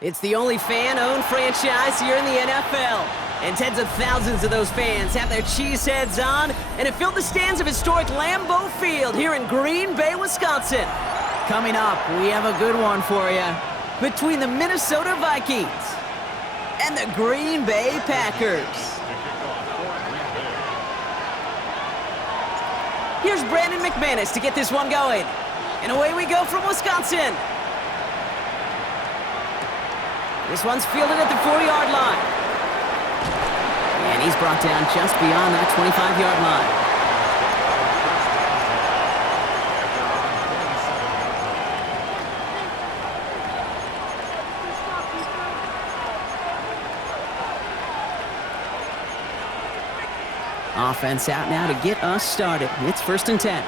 It's the only fan-owned franchise here in the NFL. And tens of thousands of those fans have their cheeseheads on and have filled the stands of historic Lambeau Field here in Green Bay, Wisconsin. Coming up, we have a good one for you. Between the Minnesota Vikings and the Green Bay Packers. Here's Brandon McManus to get this one going. And away we go from Wisconsin. This one's fielded at the 4-yard line. And he's brought down just beyond that 25-yard line. Offense out now to get us started. It's 1st and 10.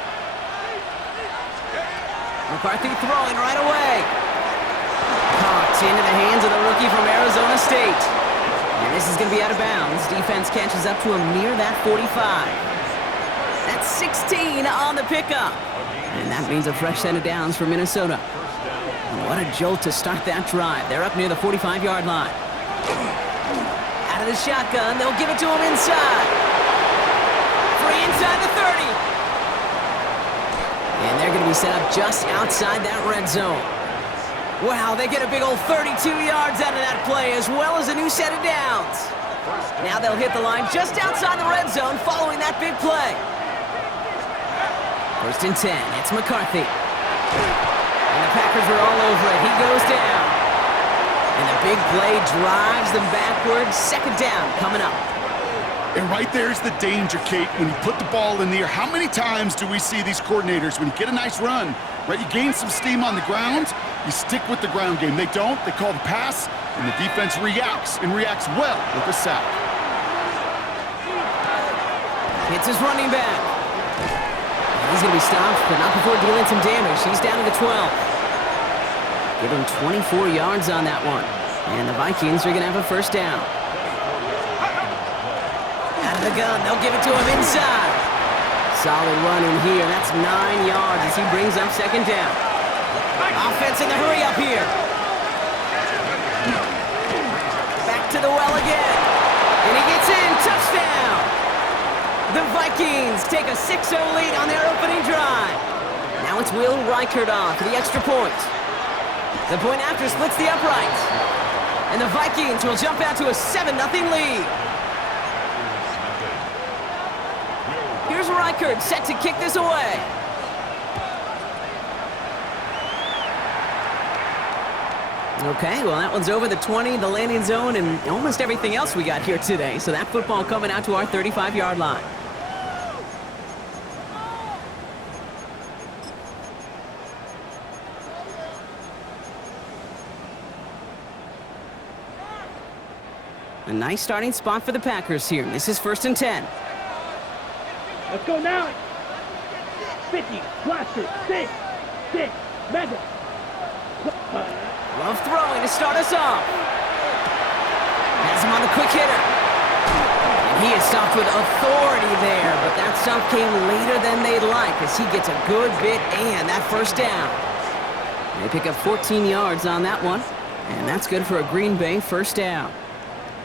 McCarthy throwing right away. Caught into the hands of the rookie from Arizona State. And this is going to be out of bounds. Defense catches up to him near that 45. That's 16 on the pickup. And that means a fresh set of downs for Minnesota. And what a jolt to start that drive. They're up near the 45-yard line. Out of the shotgun, they'll give it to him inside. Free inside the 30. And they're going to be set up just outside that red zone. Wow, they get a big old 32 yards out of that play, as well as a new set of downs. Now they'll hit the line just outside the red zone following that big play. 1st and 10, it's McCarthy. And the Packers are all over it. He goes down. And the big play drives them backwards. 2nd down coming up. And right there's the danger, Kate. When you put the ball in the air, how many times do we see these coordinators, when you get a nice run, right, you gain some steam on the ground, you stick with the ground game. They don't, they call the pass, and the defense reacts, and reacts well with a sack. It's his running back. He's going to be stopped, but not before dealing some damage. He's down to the 12. Give him 24 yards on that one. And the Vikings are going to have a 1st down. The gun, they'll give it to him inside. Solid run in here. That's 9 yards as he brings up 2nd down. Offense in the hurry up here. Back to the well again. And he gets in. Touchdown. The Vikings take a 6-0 lead on their opening drive. Now it's Will Reichert on for the extra point. The point after splits the uprights. And the Vikings will jump out to a 7-0 lead. Here's Reichert set to kick this away. Okay, well, that one's over the 20, the landing zone, and almost everything else we got here today. So that football coming out to our 35-yard line. A nice starting spot for the Packers here. This is 1st and 10. Let's go now. 50, blaster, 6, mega. Love throwing to start us off. Has him on the quick hitter. And he is stopped with authority there, but that stop came later than they'd like as he gets a good bit and that 1st down. They pick up 14 yards on that one, and that's good for a Green Bay 1st down.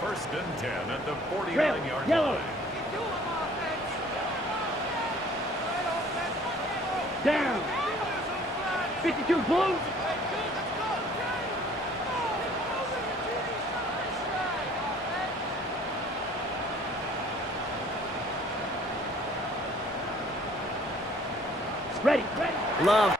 1st and 10 at the 49-yard line. Down. 52 blue. Ready. Love.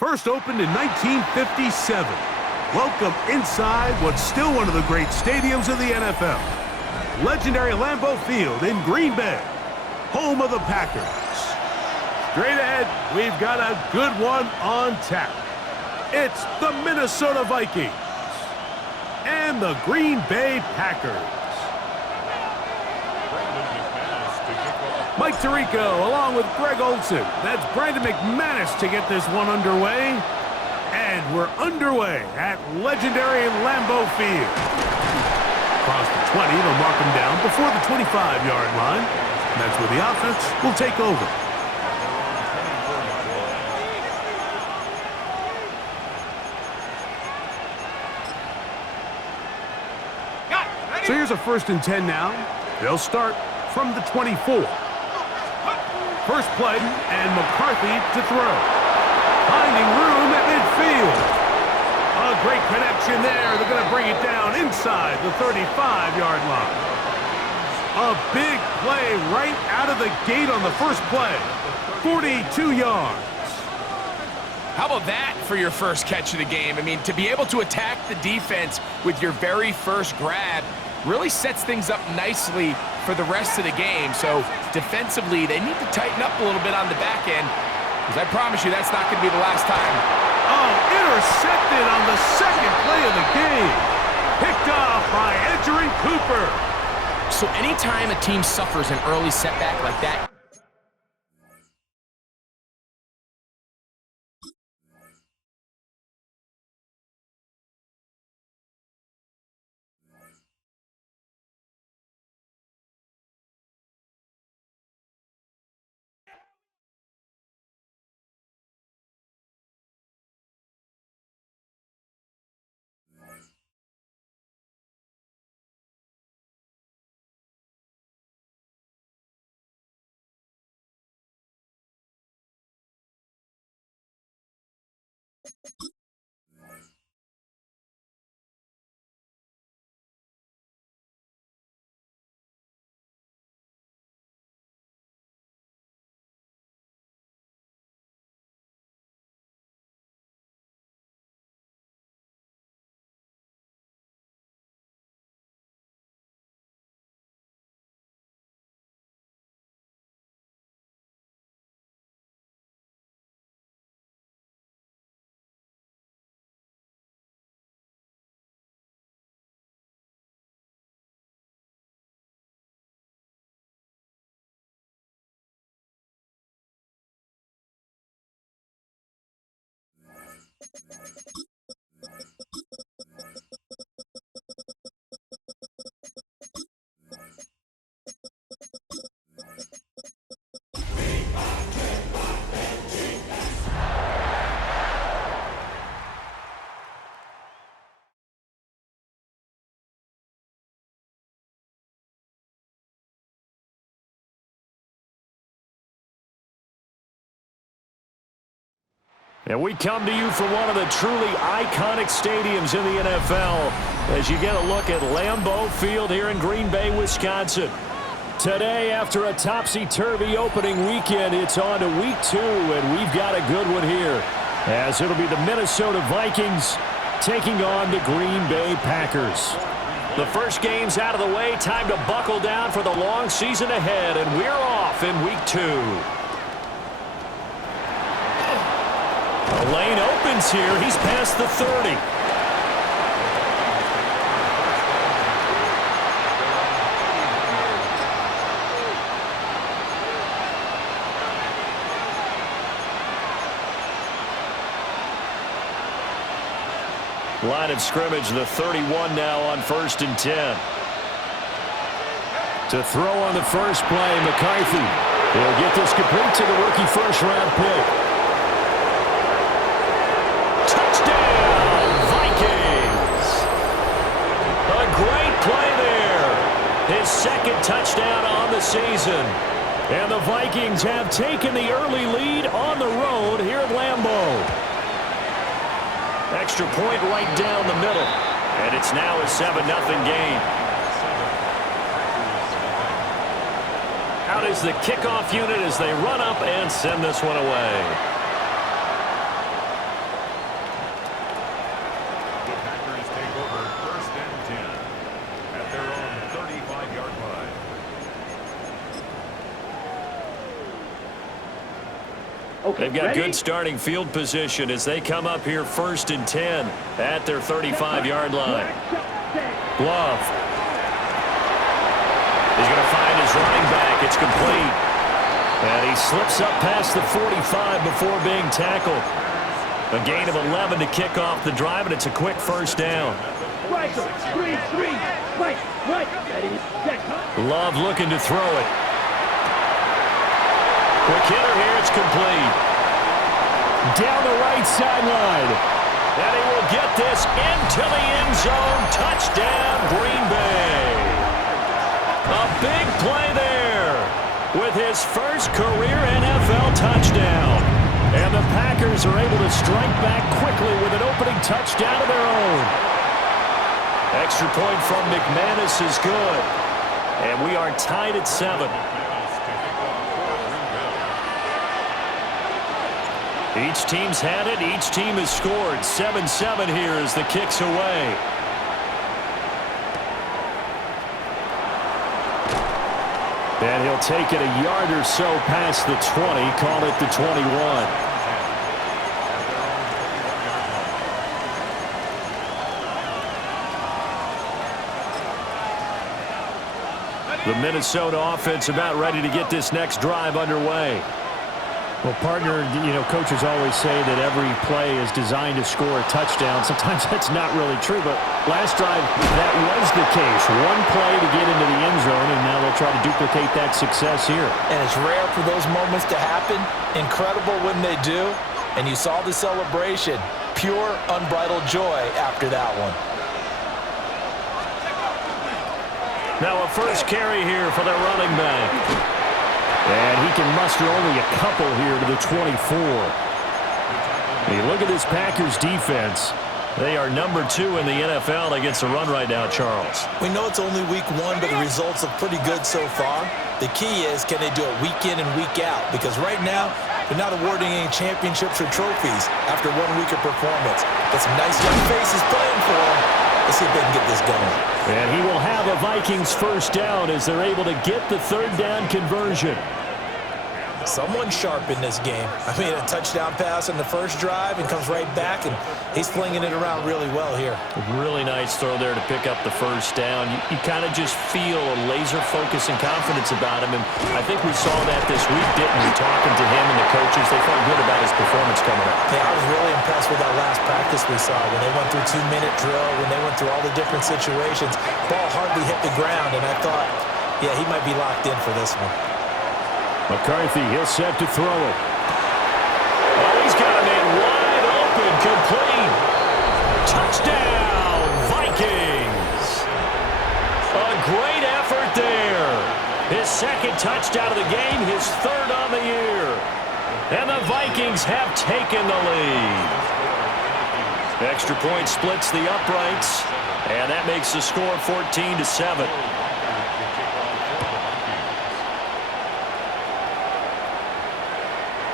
First opened in 1957. Welcome inside what's still one of the great stadiums of the NFL. Legendary Lambeau Field in Green Bay, home of the Packers. Straight ahead, we've got a good one on tap. It's the Minnesota Vikings and the Green Bay Packers. Mike Tirico along with Greg Olson. That's Brandon McManus to get this one underway. And we're underway at legendary Lambeau Field. Across the 20, they'll mark him down before the 25-yard line. That's where the offense will take over. So here's a 1st and 10 now. They'll start from the 24. First play, and McCarthy to throw. Finding room at midfield. A great connection there. They're going to bring it down inside the 35-yard line. A big play right out of the gate on the first play. 42 yards. How about that for your first catch of the game? I mean, to be able to attack the defense with your very first grab really sets things up nicely for the rest of the game. So defensively, they need to tighten up a little bit on the back end, because I promise you that's not going to be the last time. Oh, intercepted on the second play of the game. Picked off by Edgerrin Cooper. So anytime a team suffers an early setback like that, And we come to you from one of the truly iconic stadiums in the NFL as you get a look at Lambeau Field here in Green Bay, Wisconsin. Today, after a topsy-turvy opening weekend, it's on to week 2, and we've got a good one here, as it'll be the Minnesota Vikings taking on the Green Bay Packers. The first game's out of the way. Time to buckle down for the long season ahead, and we're off in week 2. The lane opens here. He's past the 30. Line of scrimmage, the 31 now on 1st and 10. To throw on the first play, McCarthy. He'll get this complete to the rookie first-round pick. Touchdown, Vikings! A great play there. His second touchdown on the season. And the Vikings have taken the early lead on the road here at Lambeau. Extra point right down the middle. And it's now a 7-0 game. Out is the kickoff unit as they run up and send this one away. Okay, They've got ready? good starting field position as they come up here 1st and 10 at their 35-yard line. Love. He's going to find his running back. It's complete. And he slips up past the 45 before being tackled. A gain of 11 to kick off the drive, and it's a quick first down. Right, 3-3. Right. Ready, set, Love looking to throw it. Quick hitter here, it's complete. Down the right sideline. And he will get this into the end zone. Touchdown, Green Bay. A big play there with his first career NFL touchdown. And the Packers are able to strike back quickly with an opening touchdown of their own. Extra point from McManus is good. And we are tied at 7. Each team's had it. Each team has scored. 7-7 here as the kick's away. And he'll take it a yard or so past the 20. Call it the 21. The Minnesota offense about ready to get this next drive underway. Well, partner, coaches always say that every play is designed to score a touchdown. Sometimes that's not really true, but last drive, that was the case. One play to get into the end zone, and now they'll try to duplicate that success here. And it's rare for those moments to happen. Incredible when they do. And you saw the celebration. Pure, unbridled joy after that one. Now a first carry here for the running back. And he can muster only a couple here to the 24. You look at this Packers defense. They are number 2 in the NFL against the run right now, Charles. We know it's only week 1, but the results are pretty good so far. The key is, can they do it week in and week out? Because right now, they're not awarding any championships or trophies after 1 week of performance. Got some nice young faces playing for them. Let's see if they can get this going. And he will have a Vikings first down as they're able to get the 3rd down conversion. Someone sharp in this game. I mean, a touchdown pass on the first drive and comes right back, and he's flinging it around really well here. Really nice throw there to pick up the first down. You kind of just feel a laser focus and confidence about him, and I think we saw that this week, didn't we? Talking to him and the coaches, they felt good about his performance coming up. Yeah, I was really impressed with that last practice we saw when they went through 2-minute drill, when they went through all the different situations. Ball hardly hit the ground, and I thought, yeah, he might be locked in for this one. McCarthy, he'll set to throw it. Oh, he's got a man wide open, complete. Touchdown, Vikings. A great effort there. His 2nd touchdown of the game, his 3rd on the year. And the Vikings have taken the lead. Extra point splits the uprights, and that makes the score 14-7.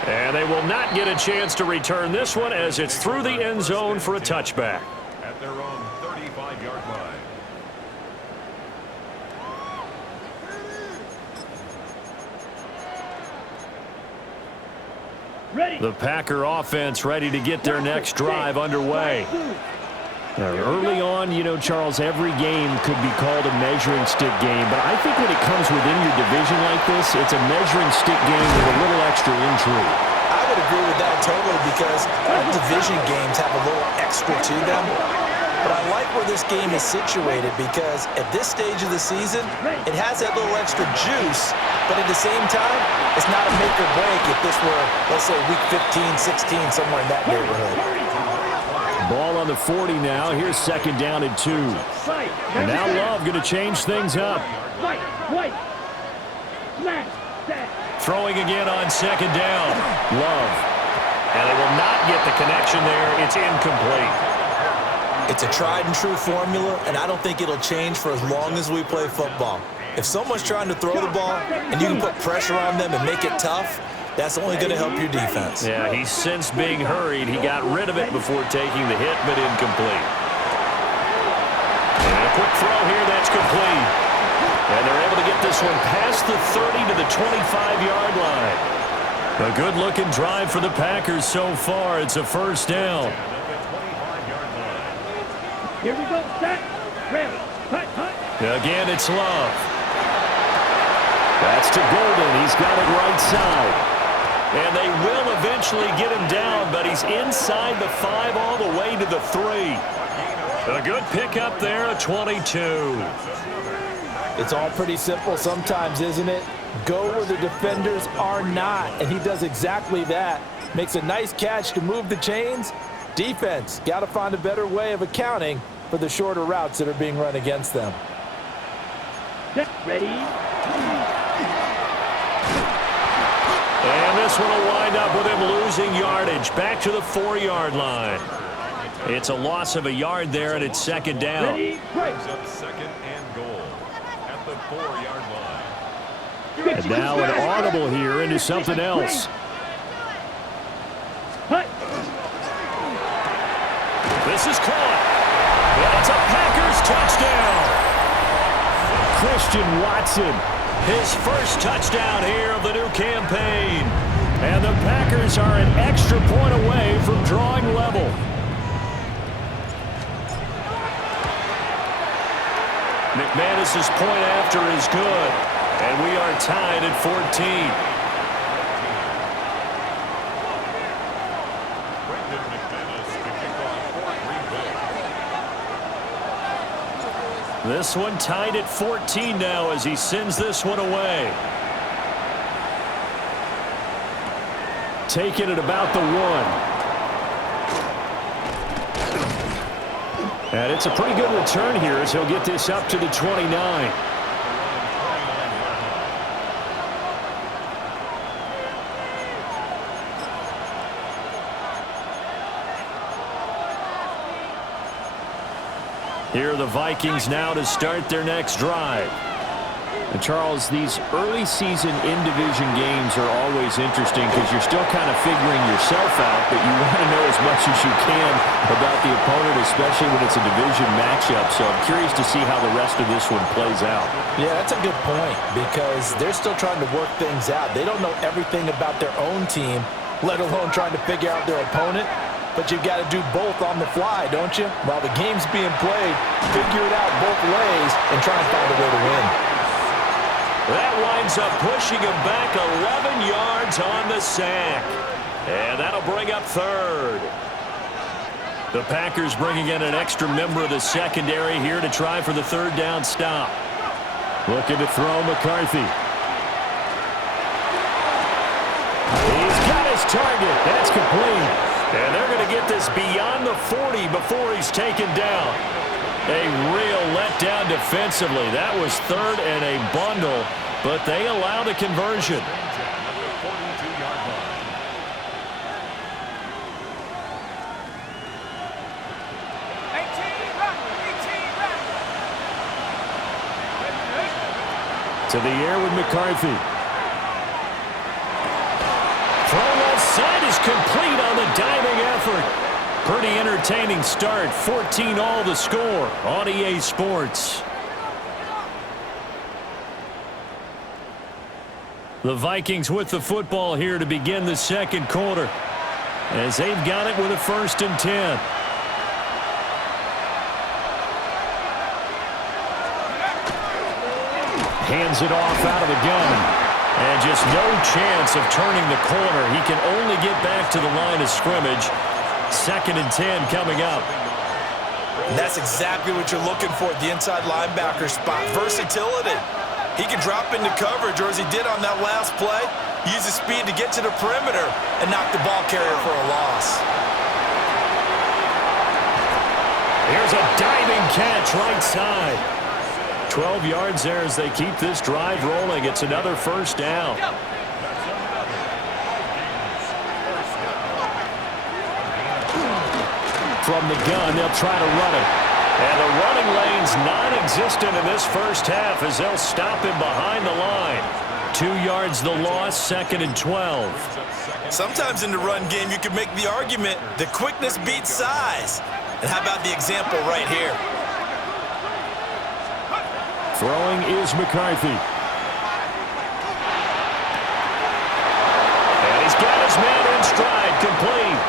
And they will not get a chance to return this one as it's through the end zone for a touchback. At their own 35-yard line. Ready. The Packer offense ready to get their next drive underway. Early on, Charles, every game could be called a measuring stick game, but I think when it comes within your division like this, it's a measuring stick game with a little extra intrigue. I would agree with that totally because division games have a little extra to them. But I like where this game is situated because at this stage of the season, it has that little extra juice, but at the same time, it's not a make or break if this were, let's say, week 15, 16, somewhere in that neighborhood. Ball on the 40 now. Here's 2nd down and 2. And now Love going to change things up. Throwing again on 2nd down. Love. And they will not get the connection there. It's incomplete. It's a tried and true formula, and I don't think it'll change for as long as we play football. If someone's trying to throw the ball and you can put pressure on them and make it tough, that's only going to help your defense. Yeah, he's since being hurried. He got rid of it before taking the hit, but incomplete. And a quick throw here, that's complete. And they're able to get this one past the 30 to the 25-yard line. A good-looking drive for the Packers so far. It's a first down. Here we go. Set. Ready. Hut, hut. Again, it's Love. That's to Golden. He's got it right side. And they will eventually get him down, but he's inside the 5 all the way to the 3. A good pickup there, a 22. It's all pretty simple sometimes, isn't it? Go where the defenders are not, and he does exactly that. Makes a nice catch to move the chains. Defense, got to find a better way of accounting for the shorter routes that are being run against them. Ready. And this one will wind up with him losing yardage back to the 4-yard line. It's a loss of a yard there, and it's second down. Ready. Brings up second and goal at the 4-yard line. And now an audible here into something else. Hut. This is caught. And it's a Packers touchdown. Christian Watson, his first touchdown here of the new campaign. And the Packers are an extra point away from drawing level. McManus's point after is good. And we are tied at 14. This one tied at 14 now as he sends this one away. Taking it about the 1. And it's a pretty good return here as he'll get this up to the 29. Here are the Vikings now to start their next drive. And Charles, these early season in-division games are always interesting because you're still kind of figuring yourself out, but you want to know as much as you can about the opponent, especially when it's a division matchup. So I'm curious to see how the rest of this one plays out. Yeah, that's a good point because they're still trying to work things out. They don't know everything about their own team, let alone trying to figure out their opponent. But you've got to do both on the fly, don't you? While the game's being played, figure it out both ways and try and find a way to win. That winds up pushing him back 11 yards on the sack. And that'll bring up third. The Packers bringing in an extra member of the secondary here to try for the third down stop. Looking to throw McCarthy. He's got his target. That's complete. And they're going to get this beyond the 40 before he's taken down. A real letdown defensively. That was third and a bundle, but they allowed a conversion. To the air with McCarthy. Throw left side is complete on the diving effort. Pretty entertaining start. 14-all the score on EA Sports. The Vikings with the football here to begin the second quarter as they've got it with a 1st and 10. Hands it off out of the gun. And just no chance of turning the corner. He can only get back to the line of scrimmage. 2nd and 10 coming up. And that's exactly what you're looking for at the inside linebacker spot. Versatility. He can drop into coverage, or as he did on that last play, use his speed to get to the perimeter and knock the ball carrier for a loss. Here's a diving catch right side. 12 yards there as they keep this drive rolling. It's another first down. From the gun, they'll try to run it. And the running lane's non-existent in this first half as they'll stop him behind the line. 2 yards the loss, 2nd and 12. Sometimes in the run game, you can make the argument that quickness beats size. And how about the example right here? Throwing is McCarthy. And He's got his man in stride, complete.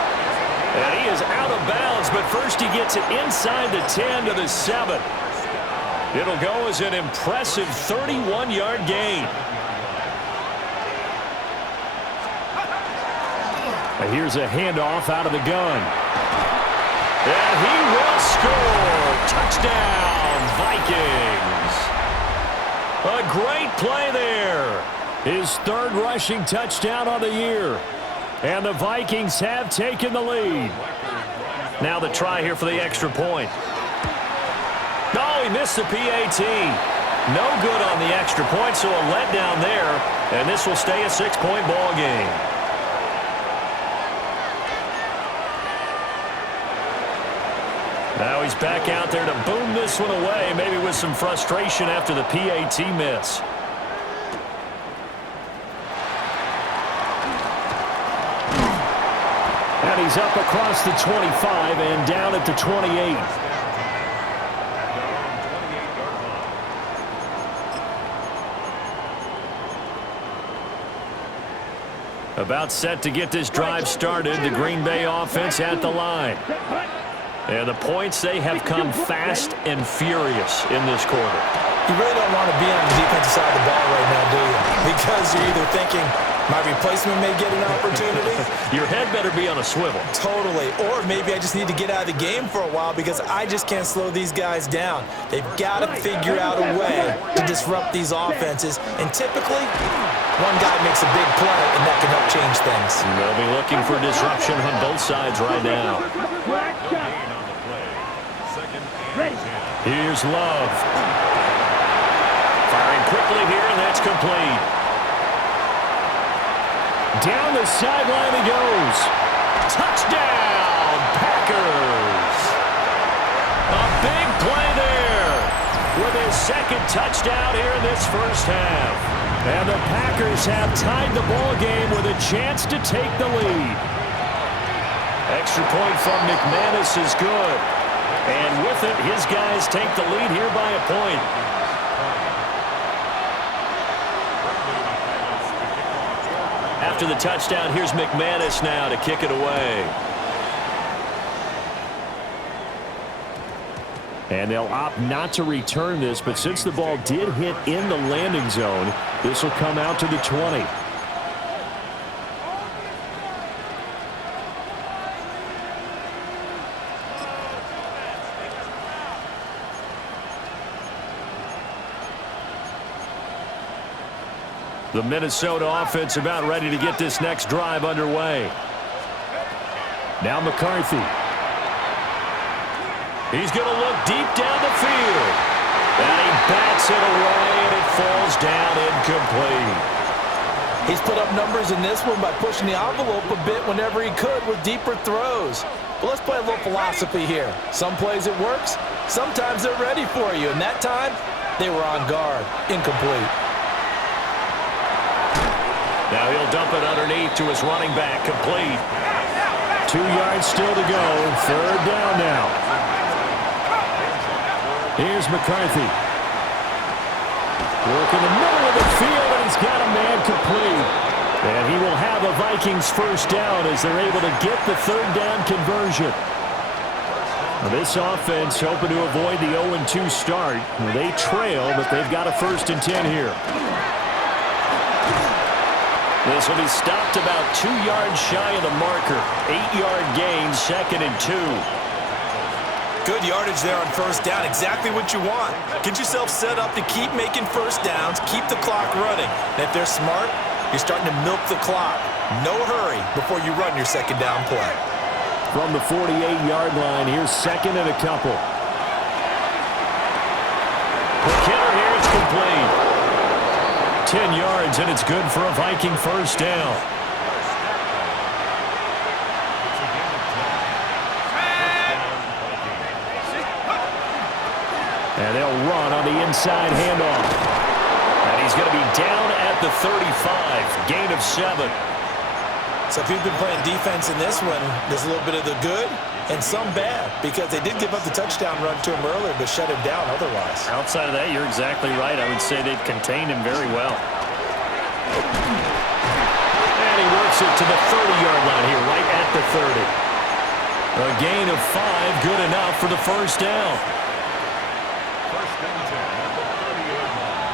And he is out of bounds, but first he gets it inside the 10 to the 7. It'll go as an impressive 31-yard gain. Here's a handoff out of the gun. And he will score. Touchdown, Vikings. A great play there. His third rushing touchdown on the year. And the Vikings have taken the lead. Now the try here for the extra point. No, he missed the PAT. No good on the extra point, so a letdown there. And this will stay a 6-point ball game. Now he's back out there to boom this one away, maybe with some frustration after the PAT miss. And he's up across the 25 and down at the 28. About set to get this drive started, the Green Bay offense at the line. And the points, they have come fast and furious in this quarter. You really don't want to be on the defensive side of the ball right now, do you? Because you're either thinking, my replacement may get an opportunity. Your head better be on a swivel. Totally. Or maybe I just need to get out of the game for a while because I just can't slow these guys down. They've got to figure out a way to disrupt these offenses. And typically, one guy makes a big play, and that can help change things. They'll be looking for disruption on both sides right now. Here's Love. Firing quickly here, and that's complete. Down the sideline he goes. Touchdown, Packers. A big play there with his second touchdown here in this first half. And the Packers have tied the ball game with a chance to take the lead. Extra point from McManus is good. And with it, his guys take the lead here by a point. After the touchdown, here's McManus now to kick it away. And they'll opt not to return this, but since the ball did hit in the landing zone, this will come out to the 20. The Minnesota offense about ready to get this next drive underway. Now McCarthy. He's going to look deep down the field. And he bats it away, and it falls down incomplete. He's put up numbers in this one by pushing the envelope a bit whenever he could with deeper throws. But let's play a little philosophy here. Some plays it works. Sometimes they're ready for you. And that time, they were on guard. Incomplete. Now he'll dump it underneath to his running back. Complete. 2 yards still to go. Third down now. Here's McCarthy. Work in the middle of the field, and he's got a man complete. And he will have a Vikings first down as they're able to get the third down conversion. Now this offense hoping to avoid the 0-2 start. They trail, but they've got a 1st and 10 here. This will be stopped about 2 yards shy of the marker. 8-yard gain, 2nd and 2. Good yardage there on first down. Exactly what you want. Get yourself set up to keep making first downs, keep the clock running. And if they're smart, you're starting to milk the clock. No hurry before you run your second down play. From the 48-yard line, here's 2nd and a couple. McKinnon here, it's complete. 10 yards, and it's good for a Viking first down. And they'll run on the inside handoff. And he's going to be down at the 35. Gain of 7. So if you've been playing defense in this one, there's a little bit of the good and some bad, because they did give up the touchdown run to him earlier, but shut him down otherwise. Outside of that, you're exactly right. I would say they've contained him very well. And he works takes it to the 30-yard line here, right at the 30. A gain of 5, good enough for the first down. First and 10 at the 30-yard line.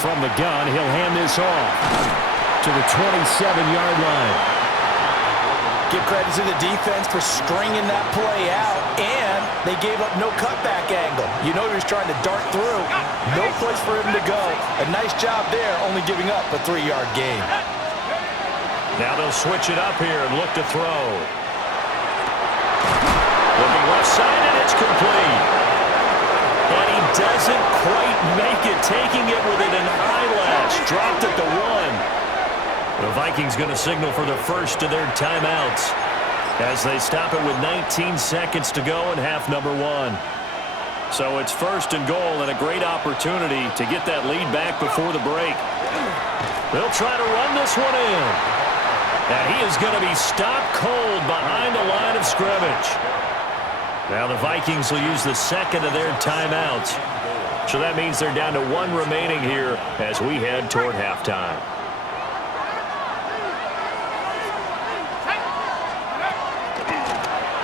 From the gun, he'll hand this off to the 27-yard line. Give credit to the defense for stringing that play out, and they gave up no cutback angle. You know he was trying to dart through. No place for him to go. A nice job there, only giving up a 3-yard gain. Now they'll switch it up here and look to throw. Looking left side, and it's complete. And he doesn't quite make it, taking it within an eyelash. Dropped at the 1. The Vikings going to signal for the first of their timeouts as they stop it with 19 seconds to go in half number 1. So it's first and goal and a great opportunity to get that lead back before the break. They'll try to run this one in. And he is going to be stopped cold behind the line of scrimmage. Now the Vikings will use the second of their timeouts. So that means they're down to 1 remaining here as we head toward halftime.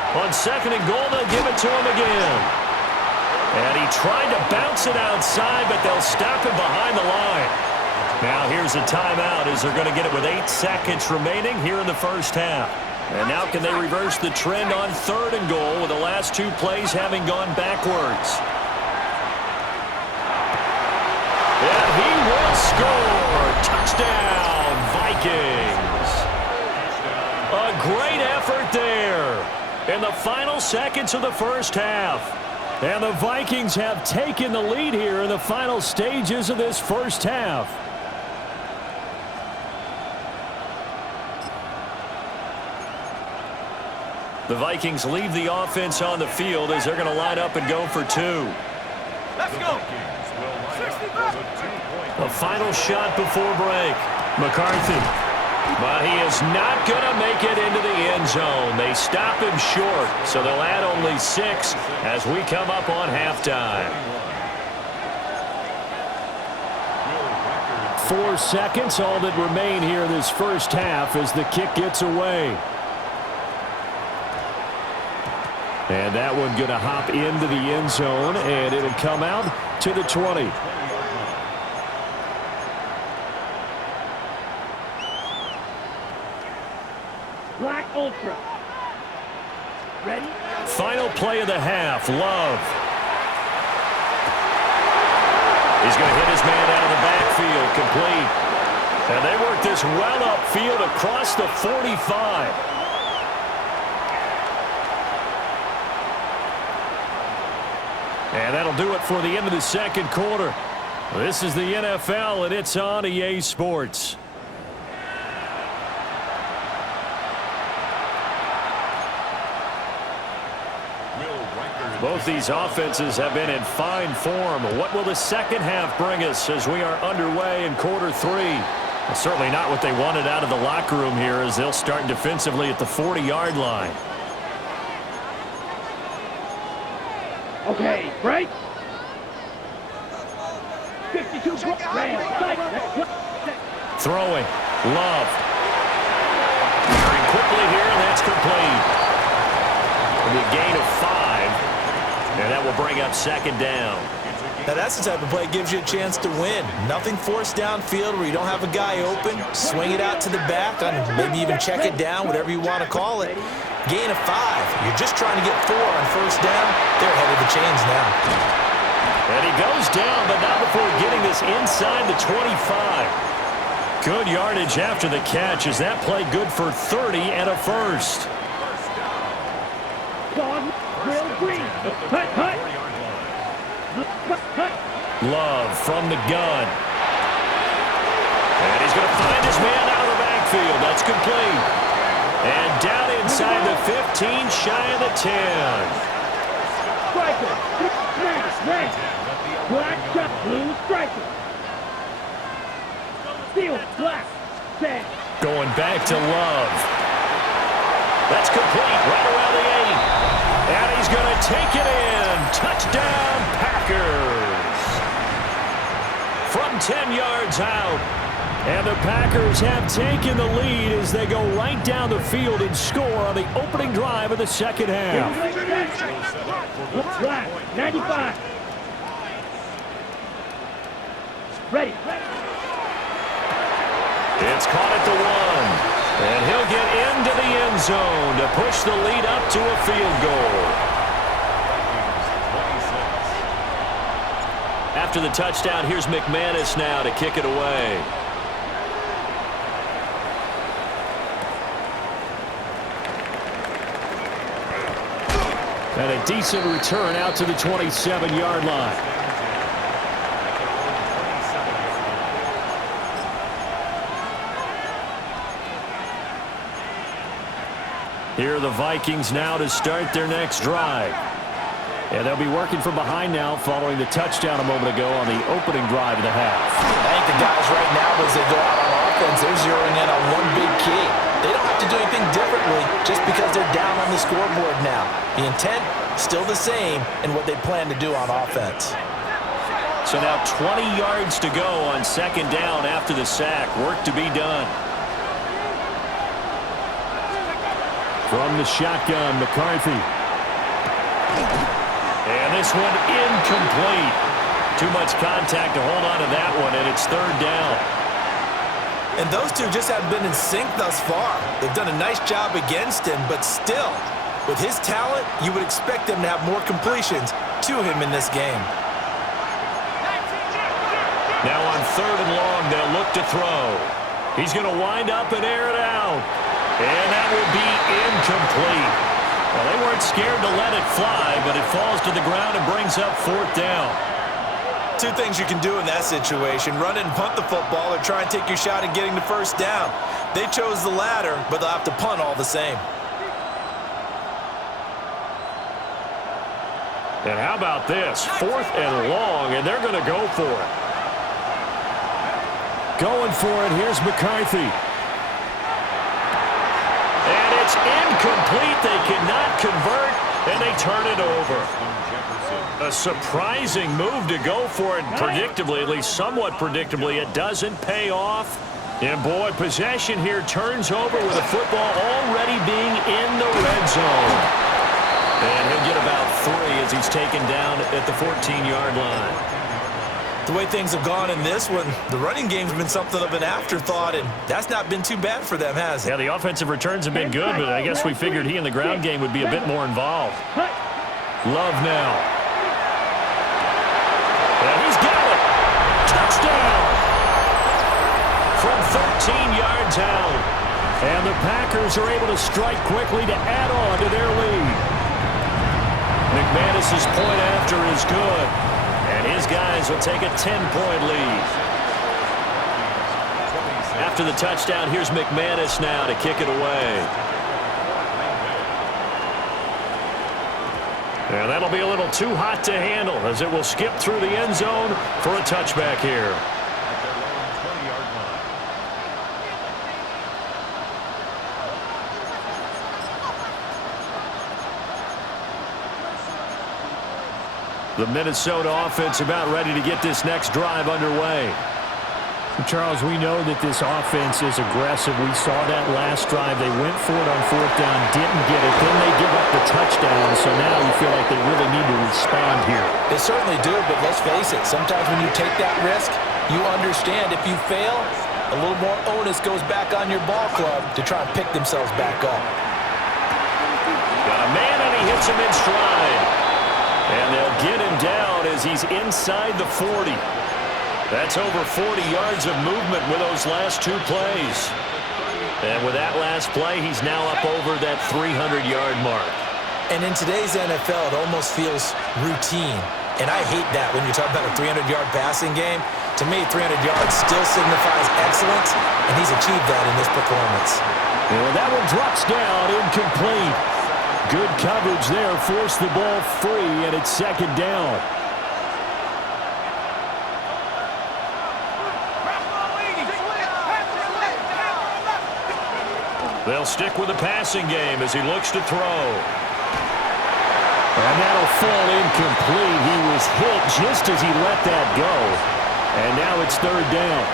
On second and goal, they'll give it to him again. And he tried to bounce it outside, but they'll stop him behind the line. Now here's a timeout as they're going to get it with 8 seconds remaining here in the first half. And now can they reverse the trend on third and goal with the last 2 plays having gone backwards? And he will score. Touchdown, Vikings. A great effort there in the final seconds of the first half. And the Vikings have taken the lead here in the final stages of this first half. The Vikings leave the offense on the field as they're going to line up and go for 2. Let's go. A final shot before break. McCarthy. But he is not going to make it into the end zone. They stop him short, so they'll add only 6 as we come up on halftime. 4 seconds, all that remain here this first half as the kick gets away. And that one going to hop into the end zone, and it'll come out to the 20. Black Ultra. Ready? Final play of the half, Love. He's going to hit his man out of the backfield, complete. And they work this well upfield across the 45. And that'll do it for the end of the second quarter. This is the NFL, and it's on EA Sports. Both these offenses have been in fine form. What will the second half bring us as we are underway in quarter 3? Well, certainly not what they wanted out of the locker room here as they'll start defensively at the 40-yard line. Okay, break. 52 Throwing. Love. Very quickly here, and that's complete. The gain of 5, and that will bring up second down. Now that's the type of play that gives you a chance to win. Nothing forced downfield where you don't have a guy open. Swing it out to the back, and maybe even check it down, whatever you want to call it. Gain of 5. You're just trying to get 4 on first down. They're ahead of the chains now. And he goes down, but not before getting this inside the 25. Good yardage after the catch. Is that play good for 30 and a first? Love from the gun. And he's going to find his man out of the backfield. That's complete. And down inside the 15, shy of the 10. Striker. Red. Black shot. Blue striker. Steel. Black. Set. Going back to Love. That's complete. Right around the 8. And he's going to take it in. Touchdown, Packers. From from 10 yards out. And the Packers have taken the lead as they go right down the field and score on the opening drive of the second half. Drive, 95. Ready. It's caught at the 1. And he'll get into the end zone to push the lead up to a field goal. After the touchdown, here's McManus now to kick it away. And a decent return out to the 27-yard line. Here are the Vikings now to start their next drive. And they'll be working from behind now following the touchdown a moment ago on the opening drive of the half. I think the guys right now, as they go out on offense, they're zeroing in on one big key. They don't have to do anything differently just because they're down on the scoreboard now. The intent, still the same in what they plan to do on offense. So now 20 yards to go on second down after the sack. Work to be done. From the shotgun, McCarthy. And this one incomplete. Too much contact to hold on to that one, and it's third down. And those two just haven't been in sync thus far. They've done a nice job against him, but still, with his talent, you would expect them to have more completions to him in this game. Now on third and long, they'll look to throw. He's going to wind up and air it out. And that will be incomplete. Well, they weren't scared to let it fly, but it falls to the ground and brings up fourth down. Two things you can do in that situation: run it and punt the football, or try and take your shot at getting the first down. They chose the latter, but they'll have to punt all the same. And how about this? Fourth and long, and they're going to go for it. Going for it, here's McCarthy. And it's incomplete. They cannot convert, and they turn it over. A surprising move to go for it. Predictably, at least somewhat predictably, it doesn't pay off. And boy, possession here turns over with the football already being in the red zone. And he'll get about 3 as he's taken down at the 14-yard line. The way things have gone in this one, the running game's been something of an afterthought, and that's not been too bad for them, has it? Yeah, the offensive returns have been good, but I guess we figured he in the ground game would be a bit more involved. Love now. And he's got it. Touchdown. From 13 yards out. And the Packers are able to strike quickly to add on to their lead. McManus's point after is good. And his guys will take a 10-point lead. After the touchdown, here's McManus now to kick it away. And that'll be a little too hot to handle as it will skip through the end zone for a touchback here. The Minnesota offense about ready to get this next drive underway. Charles, we know that this offense is aggressive. We saw that last drive. They went for it on fourth down, didn't get it. Then they give up the touchdown, so now you feel like they really need to respond here. They certainly do, but let's face it, sometimes when you take that risk, you understand if you fail, a little more onus goes back on your ball club to try and pick themselves back up. Got a man, and he hits him in stride. And they'll get him down as he's inside the 40. That's over 40 yards of movement with those last two plays. And with that last play, he's now up over that 300-yard mark. And in today's NFL, it almost feels routine. And I hate that when you talk about a 300-yard passing game. To me, 300 yards still signifies excellence, and he's achieved that in this performance. Well, that one drops down, incomplete. Good coverage there, forced the ball free, and it's second down. They'll stick with the passing game as he looks to throw. And that'll fall incomplete. He was hit just as he let that go. And now it's third down.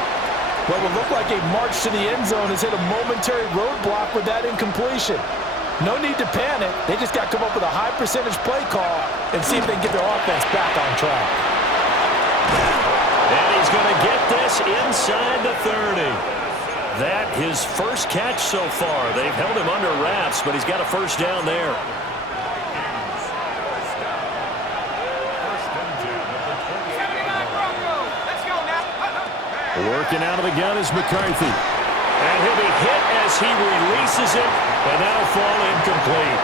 What will look like a march to the end zone has hit a momentary roadblock with that incompletion. No need to panic. They just got to come up with a high percentage play call and see if they can get their offense back on track. And he's going to get this inside the 30. That his first catch so far. They've held him under wraps, but he's got a first down there. Working out of the gun is McCarthy. And he'll be hit as he releases it, and that'll fall incomplete.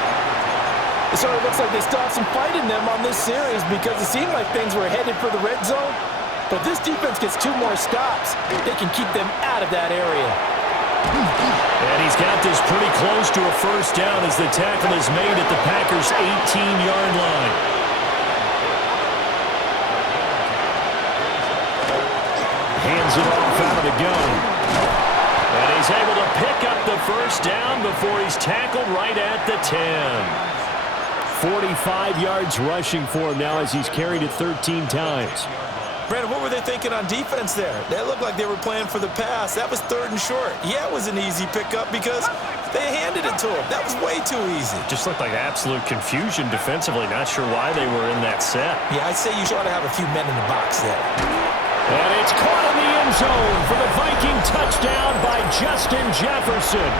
It sort of looks like they still have some fight in them on this series because it seemed like things were headed for the red zone. But this defense gets 2 more stops. They can keep them out of that area. And he's got this pretty close to a first down as the tackle is made at the Packers' 18-yard line. Hands it off out of the gun. And he's able to pick up the first down before he's tackled right at the 10. 45 yards rushing for him now as he's carried it 13 times. Brandon, what were they thinking on defense there? They looked like they were playing for the pass. That was 3rd and short. Yeah, it was an easy pickup because they handed it to him. That was way too easy. Just looked like absolute confusion defensively. Not sure why they were in that set. Yeah, I'd say you ought to have a few men in the box there. And it's caught in the end zone for the Viking touchdown by Justin Jefferson.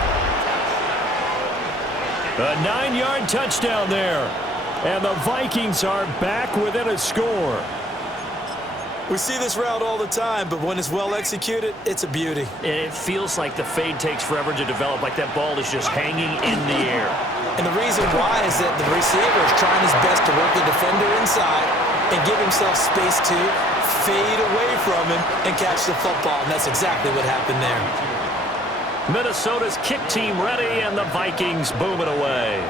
A 9-yard touchdown there. And the Vikings are back within a score. We see this route all the time, but when it's well executed, it's a beauty. It feels like the fade takes forever to develop, like that ball is just hanging in the air. And the reason why is that the receiver is trying his best to work the defender inside and give himself space to fade away from him and catch the football, and that's exactly what happened there. Minnesota's kick team ready, and the Vikings boom it away.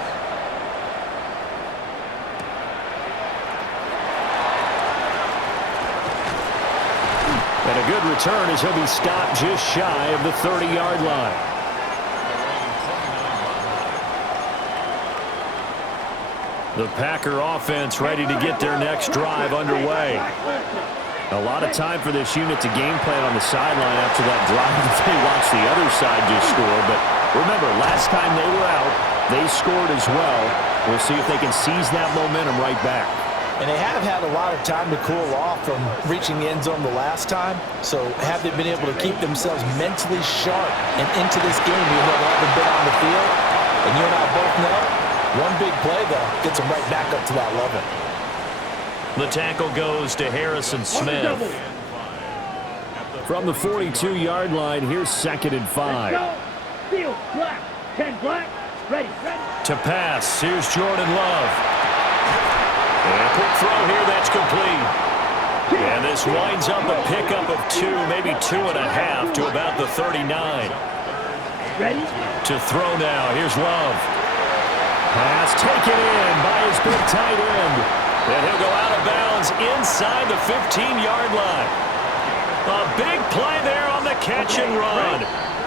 And a good return as he'll be stopped just shy of the 30-yard line. The Packer offense ready to get their next drive underway. A lot of time for this unit to game plan on the sideline after that drive that they watched the other side just score. But remember, last time they were out, they scored as well. We'll see if they can seize that momentum right back. And they have had a lot of time to cool off from reaching the end zone the last time. So have they been able to keep themselves mentally sharp and into this game even though they haven't been on the field? And you and I both know, one big play, though, gets them right back up to that level. The tackle goes to Harrison Smith. From the 42-yard line, here's 2nd and 5. Field, black, 10 black, ready. To pass, here's Jordan Love. And a quick throw here, that's complete. And this winds up a pickup of 2, maybe 2.5 to about the 39. Ready? To throw now, here's Love. Pass taken in by his big tight end. And he'll go out of bounds inside the 15-yard line. A big play there on the catch and run.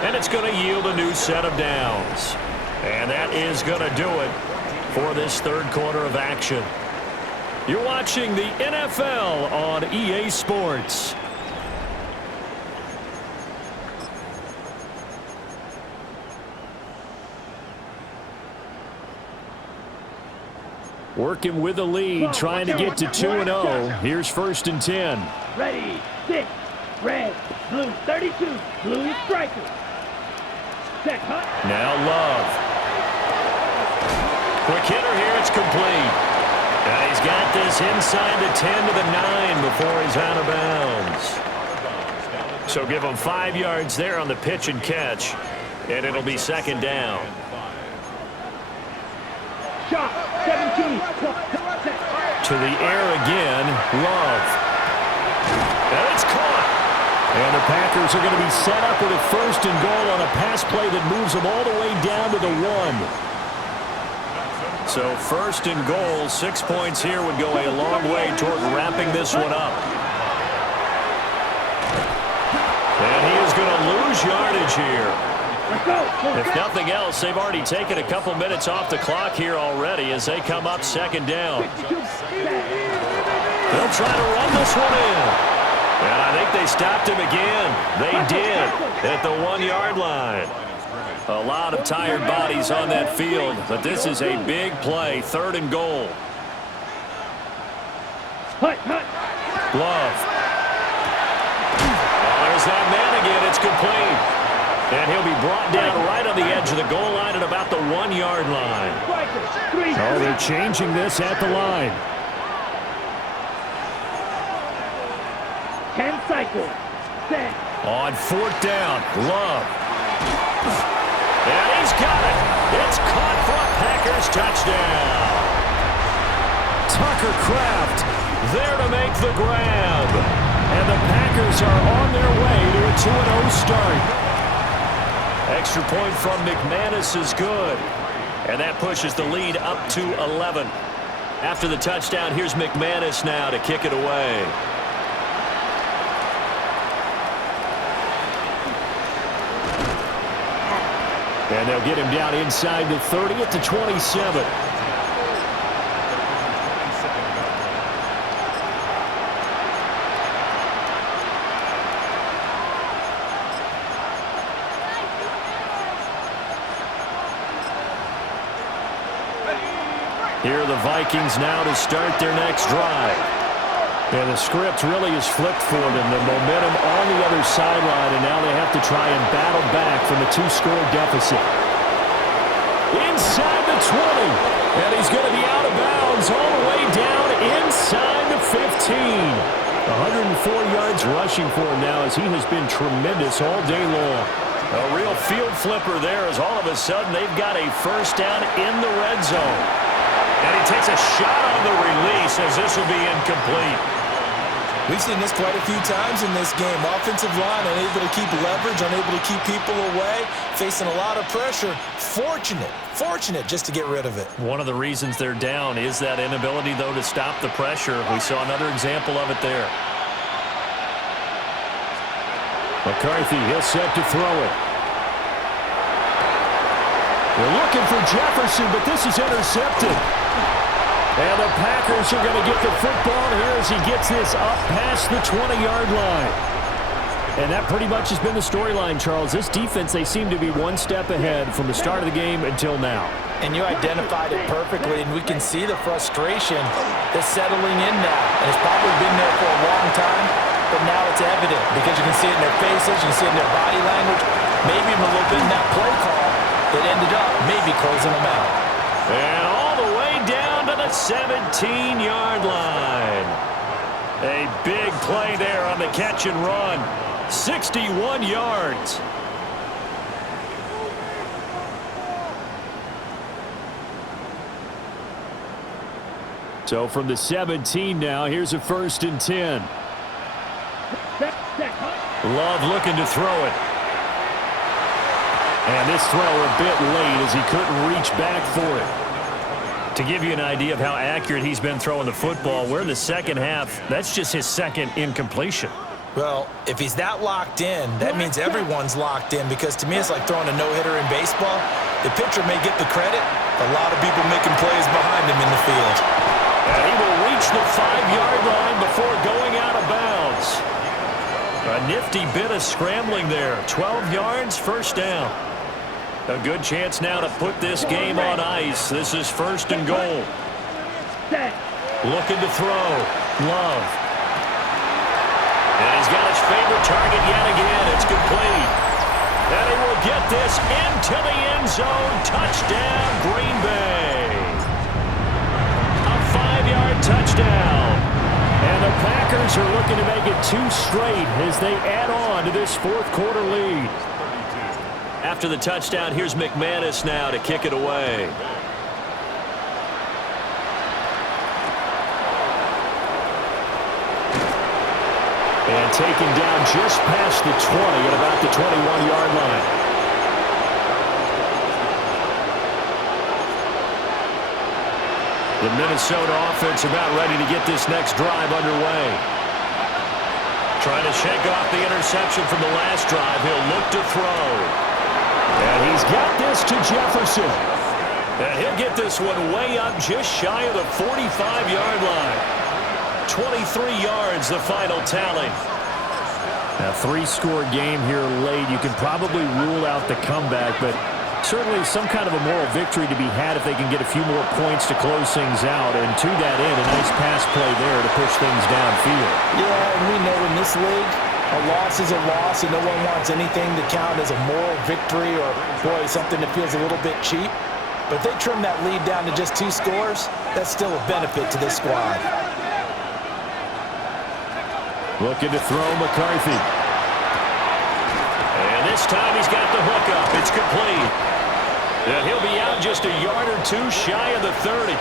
And it's going to yield a new set of downs. And that is going to do it for this 3rd quarter of action. You're watching the NFL on EA Sports. Working with the lead, trying to get to 2-0. Here's 1st and 10. Ready, 6, red, blue, 32, blue striker. Set, hut. Now Love. Quick hitter here, it's complete. And he's got this inside the 10 to the 9 before he's out of bounds. So give him 5 yards there on the pitch and catch, and it'll be 2nd down. Shot, 17. To the air again, Love. And it's caught. And the Packers are going to be set up with a 1st and goal on a pass play that moves them all the way down to the 1. So 1st and goal, 6 points here would go a long way toward wrapping this one up. And he is going to lose yardage here. If nothing else, they've already taken a couple minutes off the clock here already as they come up 2nd down. They'll try to run this one in. And I think they stopped him again. They did at the 1-yard line. A lot of tired bodies on that field, but this is a big play, 3rd and goal. Love. Oh, there's that man again. It's complete. And he'll be brought down right on the edge of the goal line at about the 1-yard line. Oh, they're changing this at the line. 10 cycles. Set. On 4th down, Love. And he's got it. It's caught for a Packers touchdown. Tucker Kraft there to make the grab. And the Packers are on their way to a 2-0 start. Extra point from McManus is good. And that pushes the lead up to 11. After the touchdown, here's McManus now to kick it away. And they'll get him down inside the 30 at the 27. Here are the Vikings now to start their next drive. And the script really is flipped for them. The momentum on the other sideline, and now they have to try and battle back from a 2-score deficit. Inside the 20. And he's going to be out of bounds all the way down inside the 15. 104 yards rushing for him now, as he has been tremendous all day long. A real field flipper there, as all of a sudden they've got a 1st down in the red zone. And he takes a shot on the release, as this will be incomplete. We've seen this quite a few times in this game. Offensive line unable to keep leverage, unable to keep people away, facing a lot of pressure. Fortunate just to get rid of it. One of the reasons they're down is that inability, though, to stop the pressure. We saw another example of it there. McCarthy, he'll set to throw it. They're looking for Jefferson, but this is intercepted. And the Packers are going to get the football here as he gets this up past the 20-yard line. And that pretty much has been the storyline, Charles. This defense, they seem to be one step ahead from the start of the game until now. And you identified it perfectly, and we can see the frustration that's settling in now. And it's probably been there for a long time, but now it's evident because you can see it in their faces, you can see it in their body language, maybe even a little bit in that play call that ended up maybe closing them out. And all the way down to the 17-yard line. A big play there on the catch and run. 61 yards. So from the 17 now, here's a 1st and 10. Love looking to throw it. And this throw a bit late as he couldn't reach back for it. To give you an idea of how accurate he's been throwing the football, we're in the second half. That's just his 2nd incompletion. Well, if he's that locked in, that means everyone's locked in, because to me it's like throwing a no-hitter in baseball. The pitcher may get the credit, a lot of people making plays behind him in the field. And he will reach the 5-yard line before going out of bounds. A nifty bit of scrambling there. 12 yards, 1st down. A good chance now to put this game on ice. This is 1st and goal. Looking to throw. Love. And he's got his favorite target yet again. It's complete. And he will get this into the end zone. Touchdown, Green Bay. A 5-yard touchdown. And the Packers are looking to make it 2 straight as they add on to this 4th quarter lead. After the touchdown, here's McManus now to kick it away. And taken down just past the 20 at about the 21-yard line. The Minnesota offense about ready to get this next drive underway. Trying to shake off the interception from the last drive. He'll look to throw. And he's got this to Jefferson. And he'll get this one way up just shy of the 45-yard line. 23 yards, the final tally. A three-score game here late. You can probably rule out the comeback, but certainly some kind of a moral victory to be had if they can get a few more points to close things out. And to that end, a nice pass play there to push things downfield. Yeah, and we know in this league, a loss is a loss, and no one wants anything to count as a moral victory or, boy, something that feels a little bit cheap. But if they trim that lead down to just 2 scores, that's still a benefit to this squad. Looking to throw McCarthy. And this time he's got the hook up. It's complete. And he'll be out just a yard or 2 shy of the 30.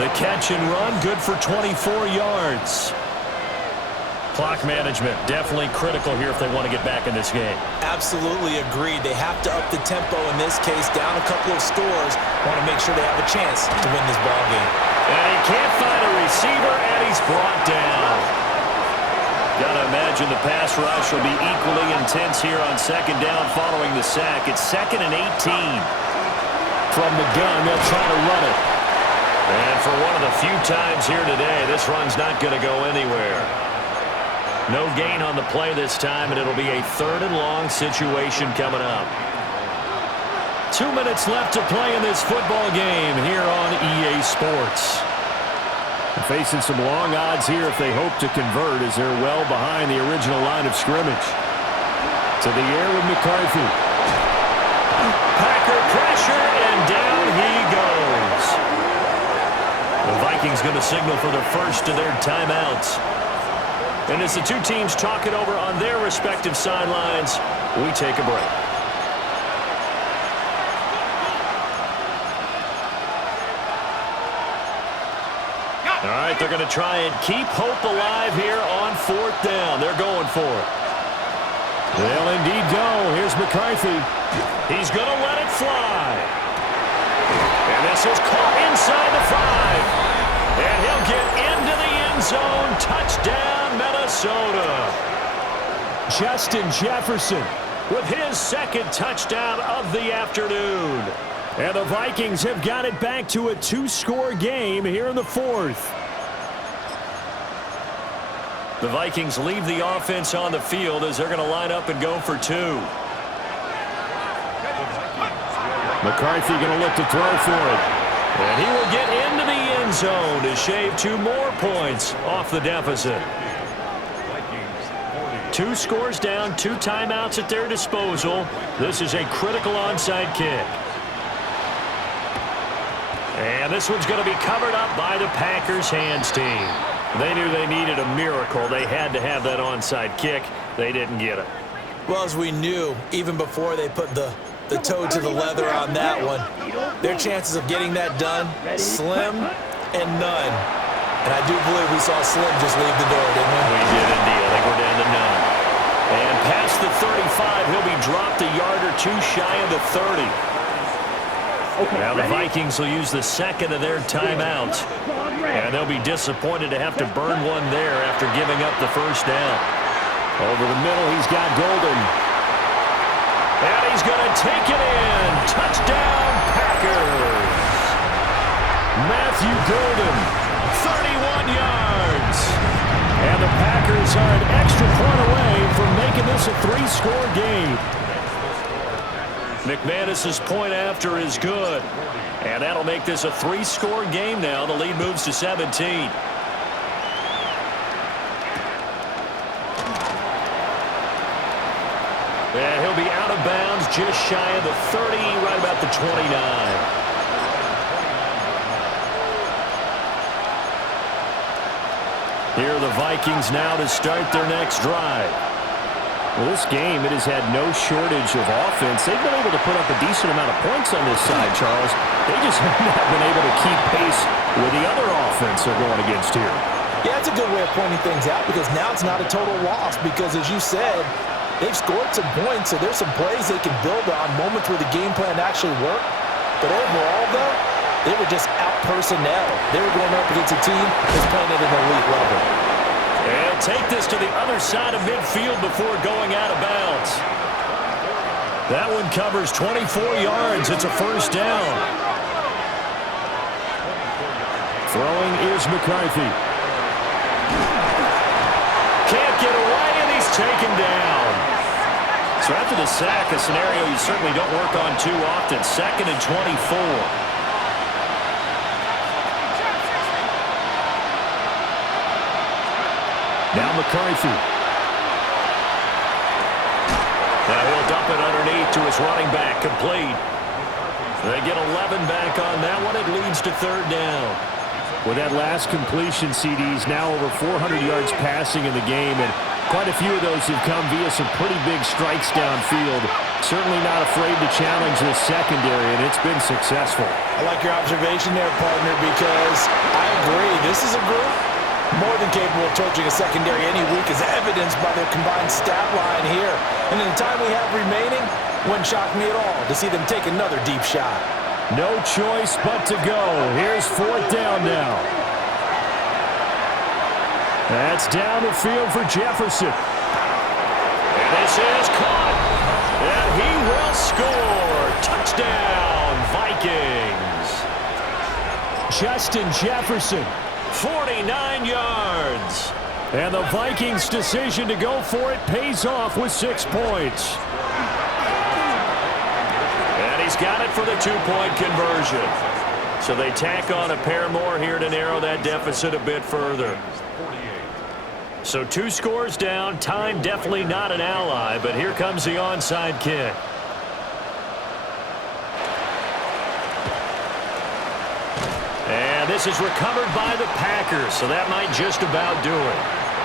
The catch and run, good for 24 yards. Clock management, definitely critical here if they want to get back in this game. Absolutely agreed. They have to up the tempo in this case, down a couple of scores. Want to make sure they have a chance to win this ball game. And he can't find a receiver, and he's brought down. Gotta imagine the pass rush will be equally intense here on second down following the sack. It's 2nd and 18. From the gun, they'll try to run it. And for one of the few times here today, this run's not going to go anywhere. No gain on the play this time, and it'll be a 3rd and long situation coming up. 2 minutes left to play in this football game here on EA Sports. Facing some long odds here if they hope to convert as they're well behind the original line of scrimmage. To the air with McCarthy. Packer pressure, and down he goes. The Vikings going to signal for the first of their timeouts. And as the two teams talk it over on their respective sidelines, we take a break. All right, they're going to try and keep hope alive here on 4th down. They're going for it. They'll indeed go. Here's McCarthy. He's going to let it fly. And this is caught inside the 5. And he'll get into the end zone. Touchdown, Minnesota. Justin Jefferson with his 2nd touchdown of the afternoon. And the Vikings have got it back to a 2-score game here in the 4th. The Vikings leave the offense on the field as they're going to line up and go for 2. McCarthy going to look to throw for it. And he will get into the end zone to shave 2 more points off the deficit. 2 scores down, 2 timeouts at their disposal. This is a critical onside kick. And this one's going to be covered up by the Packers hands team. They knew they needed a miracle. They had to have that onside kick. They didn't get it. Well, as we knew, even before they put the toe to the leather on that one, their chances of getting that done, slim and none. And I do believe we saw Slim just leave the door, didn't we? We did indeed. I think we're down to none. And past the 35, he'll be dropped a yard or 2 shy of the 30. Now the Vikings will use the 2nd of their timeouts. And they'll be disappointed to have to burn one there after giving up the 1st down. Over the middle, he's got Golden. And he's going to take it in. Touchdown, Packers. Matthew Golden, 31 yards. And the Packers are an extra point away from making this a 3-score game. McManus's point after is good. And that'll make this a 3-score game now. The lead moves to 17. And he'll be out of bounds just shy of the 30, right about the 29. Here are the Vikings now to start their next drive. Well, this game, it has had no shortage of offense. They've been able to put up a decent amount of points on this side, Charles. They just have not been able to keep pace with the other offense they're going against here. Yeah, it's a good way of pointing things out because now it's not a total loss because, as you said, they've scored some points, so there's some plays they can build on, moments where the game plan actually worked. But overall, though, they were just out-personnel. They were going up against a team that's playing at an elite level. And take this to the other side of midfield before going out of bounds. That one covers 24 yards. It's a 1st down. Throwing is McCarthy. Can't get away, and he's taken down. So after the sack, a scenario you certainly don't work on too often. 2nd and 24. Now McCarthy. Now he'll dump it underneath to his running back, complete. They get 11 back on that one. It leads to 3rd down. With that last completion, CD's now over 400 yards passing in the game, and quite a few of those have come via some pretty big strikes downfield. Certainly not afraid to challenge this secondary, and it's been successful. I like your observation there, partner, because I agree. This is a group more than capable of torching a secondary any week, as evidenced by their combined stat line here. And in the time we have remaining, wouldn't shock me at all to see them take another deep shot. No choice but to go. Here's 4th down now. That's down the field for Jefferson. And this is caught. And he will score. Touchdown, Vikings. Justin Jefferson. 49 yards. And the Vikings' decision to go for it pays off with 6 points. And he's got it for the 2-point conversion. So they tack on a pair more here to narrow that deficit a bit further. So 2 scores down. Time definitely not an ally, but here comes the onside kick. And this is recovered by the Packers, so that might just about do it.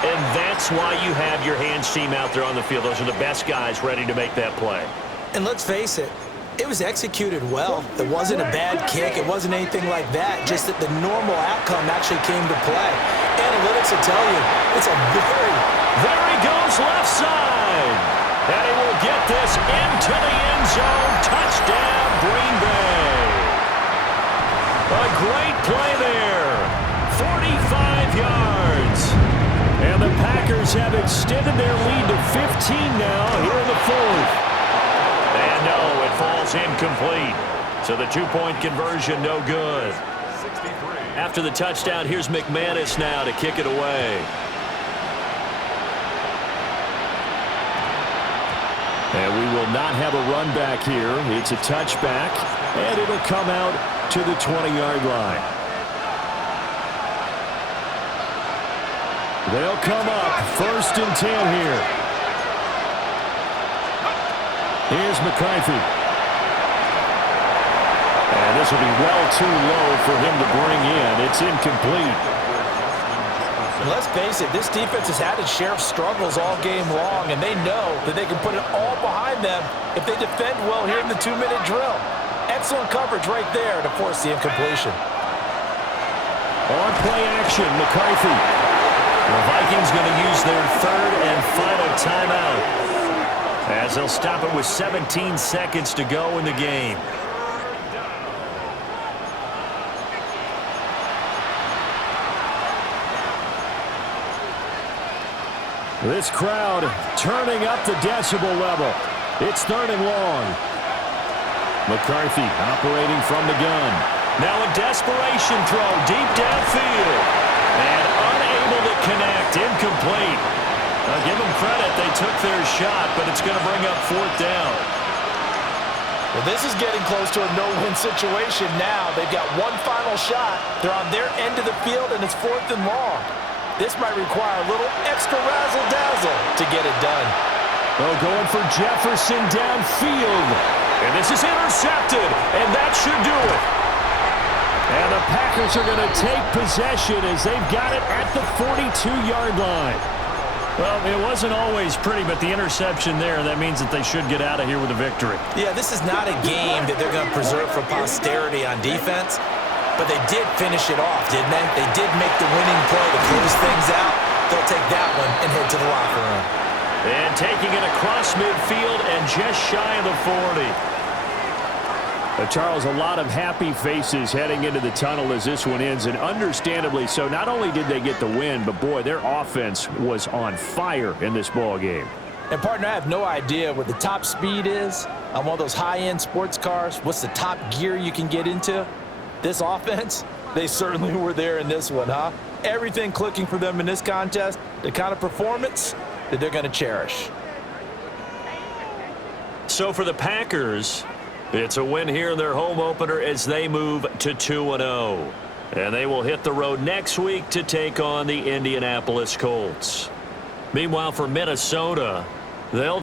And that's why you have your hands team out there on the field. Those are the best guys ready to make that play. And let's face it, it was executed well. It wasn't a bad kick. It wasn't anything like that. Just that the normal outcome actually came to play. Analytics will tell you it's a very... There he goes left side. And he will get this into the end zone. Touchdown, Green Bay. A great play there. 45 yards. And the Packers have extended their lead to 15 now here in the 4th. And no, it falls incomplete. So the 2-point conversion no good. After the touchdown, here's McManus now to kick it away. And we will not have a run back here. It's a touchback, and it'll come out to the 20-yard line. They'll come up 1st and 10 here. Here's McCarthy. And this will be well too low for him to bring in. It's incomplete. And let's face it, this defense has had its share of struggles all game long, and they know that they can put it all behind them if they defend well here in the 2-minute drill. Excellent coverage right there to force the incompletion. On play action, McCarthy. The Vikings going to use their 3rd and final timeout, as they'll stop it with 17 seconds to go in the game. This crowd turning up the decibel level. It's 3rd and long. McCarthy operating from the gun. Now a desperation throw deep downfield. And unable to connect. Incomplete. I'll give them credit. They took their shot, but it's going to bring up 4th down. Well, this is getting close to a no-win situation now. They've got one final shot. They're on their end of the field, and it's 4th and long. This might require a little extra razzle-dazzle to get it done. Oh, going for Jefferson downfield. And this is intercepted, and that should do it. And the Packers are going to take possession as they've got it at the 42-yard line. Well, it wasn't always pretty, but the interception there, that means that they should get out of here with a victory. Yeah, this is not a game that they're going to preserve for posterity on defense, but they did finish it off, didn't they? They did make the winning play to close things out. They'll take that one and head to the locker room. And taking it across midfield and just shy of the 40. Charles, a lot of happy faces heading into the tunnel as this one ends, and understandably so. Not only did they get the win, but boy, their offense was on fire in this ball game. And partner, I have no idea what the top speed is on one of those high-end sports cars. What's the top gear you can get into? This offense, they certainly were there in this one, huh? Everything clicking for them in this contest, the kind of performance, that they're going to cherish. So for the Packers, it's a win here in their home opener as they move to 2-0. And they will hit the road next week to take on the Indianapolis Colts. Meanwhile, for Minnesota, they'll